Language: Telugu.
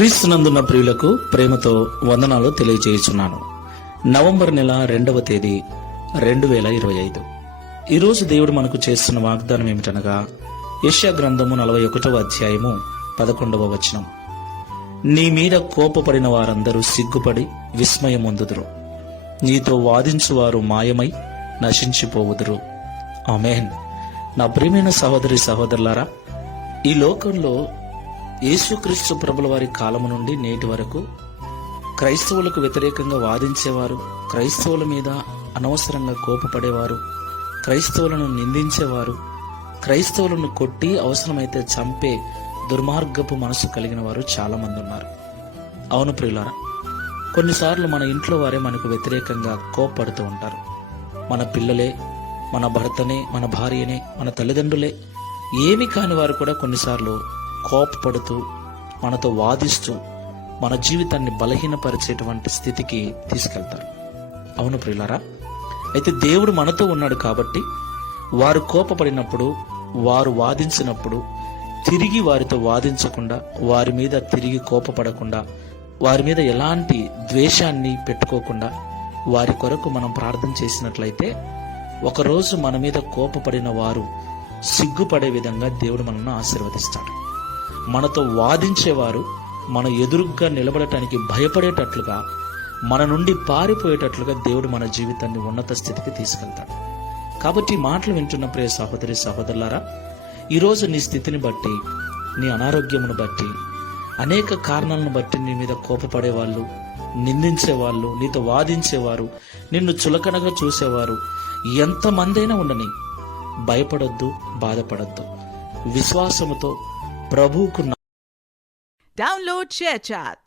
క్రీస్తునందున్న ప్రియులకు ప్రేమతో వందనాలు తెలియజేయుచున్నాను. నవంబర్ నెల 2వ తేదీ 2025. ఈరోజు దేవుడు మనకు చేస్తున్న వాగ్దానం ఏమిటనగా యెషయా గ్రంథము 41వ అధ్యాయము 11వ వచనం. నీ మీద కోపపడిన వారందరూ సిగ్గుపడి విస్మయమొందుదురు, నీతో వాదించువారు మాయమై నశించిపోవుదురు. ఆమేన్. నా ప్రియమైన సహోదరి సహోదరులారా, ఈ లోకంలో యేసుక్రీస్తు ప్రభుల వారి కాలము నుండి నేటి వరకు క్రైస్తవులకు వ్యతిరేకంగా వాదించేవారు, క్రైస్తవుల మీద అనవసరంగా కోపపడేవారు, క్రైస్తవులను నిందించేవారు, క్రైస్తవులను కొట్టి అవసరమైతే చంపే దుర్మార్గపు మనసు కలిగిన వారు చాలా మంది ఉన్నారు. అవును ప్రియులారా, కొన్నిసార్లు మన ఇంట్లో వారే మనకు వ్యతిరేకంగా కోపపడుతూ ఉంటారు. మన పిల్లలే, మన భర్తనే, మన భార్యనే, మన తల్లిదండ్రులే, ఏమి కాని వారు కూడా కొన్నిసార్లు కోపపడుతూ మనతో వాదిస్తూ మన జీవితాన్ని బలహీనపరిచేటువంటి స్థితికి తీసుకెళ్తారు. అవును ప్రియులారా, అయితే దేవుడు మనతో ఉన్నాడు కాబట్టి వారు కోపపడినప్పుడు, వారు వాదించినప్పుడు తిరిగి వారితో వాదించకుండా, వారి మీద తిరిగి కోపపడకుండా, వారి మీద ఎలాంటి ద్వేషాన్ని పెట్టుకోకుండా వారి కొరకు మనం ప్రార్థన చేసినట్లయితే ఒకరోజు మన మీద కోపపడిన వారు సిగ్గుపడే విధంగా దేవుడు మనల్ని ఆశీర్వదిస్తాడు. మనతో వాదించేవారు మన ఎదురుగ్గా నిలబడటానికి భయపడేటట్లుగా, మన నుండి పారిపోయేటట్లుగా దేవుడు మన జీవితాన్ని ఉన్నత స్థితికి తీసుకెళ్తాడు. కాబట్టి మాటలు వింటున్న ప్రియ సహోదరి సహోదరులారా, ఈరోజు నీ స్థితిని బట్టి, నీ అనారోగ్యమును బట్టి, అనేక కారణాలను బట్టి నీ మీద కోపపడేవాళ్ళు, నిందించేవాళ్ళు, నీతో వాదించేవారు, నిన్ను చులకనగా చూసేవారు ఎంతమందైనా ఉండని, భయపడొద్దు, బాధపడొద్దు. విశ్వాసముతో ప్రభువుకు Download ShareChat.